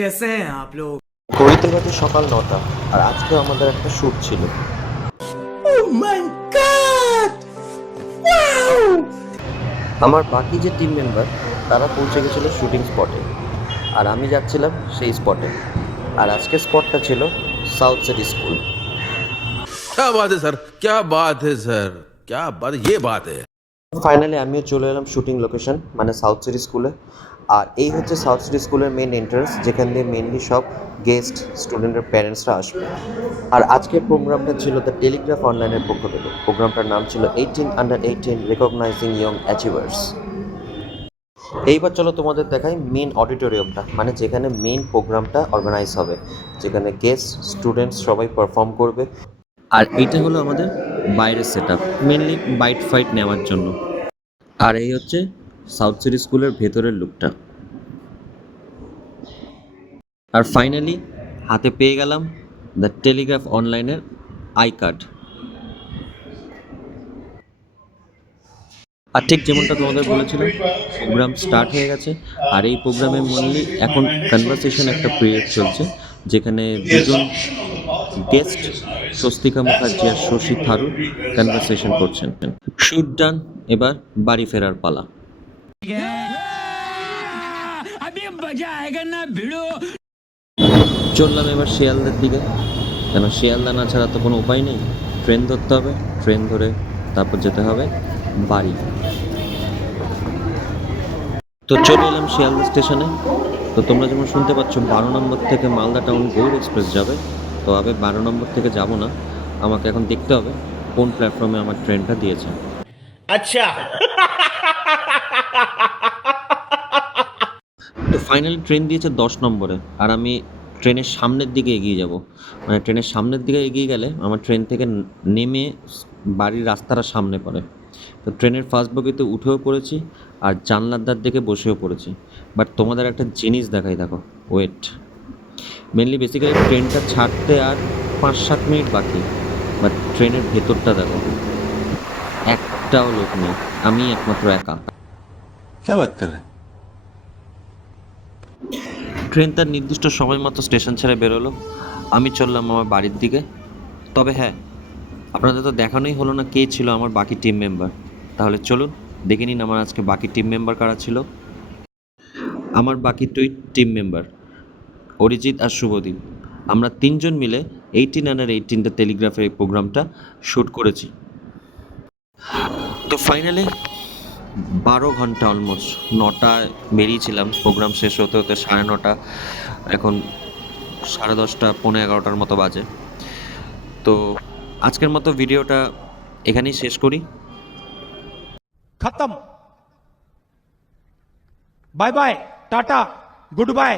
कैसे हैं आप लोग? ঘড়িতে বাজে সকাল ৯টা আর আজকে আমাদের একটা শ্যুট ছিল। Oh my god! Wow! আমার বাকি যে টিম মেম্বার তারা পৌঁছে গেছিল শুটিং স্পটে আর আমি যাচ্ছিলাম সেই স্পটে। আর আজকের স্পটটা ছিল সাউথ সিটি স্কুল। क्या बात है सर, क्या बात है सर, क्या बात, ये बात है। ফাইনালি আমিও চলে এলাম শুটিং লোকেশন মানে সাউথ সিটি স্কুলে। আর এই হচ্ছে সাউথ সিটি স্কুলের মেন এন্ট্রান্স, যেখান দিয়ে মেনলি সব গেস্ট স্টুডেন্টের প্যারেন্টসরা আসবে। আর আজকের প্রোগ্রামটা ছিল দ্য টেলিগ্রাফ অনলাইনের পক্ষ থেকে। প্রোগ্রামটার নাম ছিল 18 রিকগনাইজিং ইয়ং অ্যাচিভার্স। এইবার চলো তোমাদের দেখাই মেন অডিটোরিয়ামটা, মানে যেখানে মেন প্রোগ্রামটা অর্গানাইজ হবে, যেখানে গেস্ট স্টুডেন্টস সবাই পারফর্ম করবে। আর এইটা হলো আমাদের বাইরের set up, mainly bite fight নেওয়ার জন্য। আর এই হচ্ছে সাউথ সিটি স্কুলের ভেতরের লুকটা। আর ফাইনালি হাতে পেয়ে গেলাম দ্য টেলিগ্রাফ অনলাইনের আই কার্ড। আর ঠিক যেমনটা তোমাদের বলেছিলাম, প্রোগ্রাম স্টার্ট হয়ে গেছে। আর এই প্রোগ্রামে মেনলি এখন কনভারসেশন একটা পিরিয়ড চলছে, যেখানে দুজন গেস্ট স্বস্তিকা মুখার্জি আর শশী থারুর কনভারসেশন করছেন। শুট ডান, এবার বাড়ি ফেরার পালা। চললাম এবার শিয়ালদার দিকে, কেন শিয়ালদা না ছাড়া তো কোনো উপায় নেই। ট্রেন ধরতে হবে, ট্রেন ধরে তারপর যেতে হবে বাড়ি। তো চলে এলাম শিয়ালদা স্টেশনে। তো তোমরা যেমন শুনতে পাচ্ছ 12 নম্বর থেকে মালদা টাউন গৌড় এক্সপ্রেস যাবে। তো আমি 12 নম্বর থেকে যাব না, আমাকে এখন দেখতে হবে কোন প্ল্যাটফর্মে আমার ট্রেনটা দিয়েছে। अच्छा তো ফাইনালি ট্রেন দিয়েছে 10 নম্বরে, আর আমি ট্রেনের সামনের দিকে এগিয়ে যাব। মানে ট্রেনের সামনের দিকে এগিয়ে গেলে আমার ট্রেন থেকে নেমে বাড়ির রাস্তাটা সামনে পড়ে। তো ট্রেনের ফার্স্ট বগিতে উঠেও পড়েছি আর জানলার ধার দিকে বসেও পড়েছি। বাট তোমাদের একটা জিনিস দেখাই, দেখো, ওয়েট। মেনলি বেসিক্যালি ট্রেনটা ছাড়তে আর 5-7 মিনিট বাকি, বাট ট্রেনের ভেতরটা দেখো, একটাও লোক নেই, আমি একমাত্র একা। क्या बात कर रहे हैं? ট্রেন তার নির্দিষ্ট সময় মতো স্টেশন ছেড়ে বেরোলো। আমি চললাম আমার বাড়ির দিকে। তবে হ্যাঁ, আপনাদের তো দেখানোই হলো না কে ছিল আমার বাকি টিম মেম্বার। তাহলে চলুন দেখে নিন আমার আজকে বাকি টিম মেম্বার কারা ছিল। আমার বাকি দুই টিম মেম্বার অরিজিৎ আর শুভদীপ, আমরা তিনজন মিলে 18 টেলিগ্রাফের এই প্রোগ্রামটা শ্যুট করেছি। তো ফাইনালি 12 ঘন্টা, অলমোস্ট 9টায় বেরিয়েছিলাম, প্রোগ্রাম শেষ হতে হতে 9:30, এখন 10:30, 11:15 মতো বাজে। তো আজকের মতো ভিডিওটা এখানেই শেষ করি। खत्म bye bye tata good bye.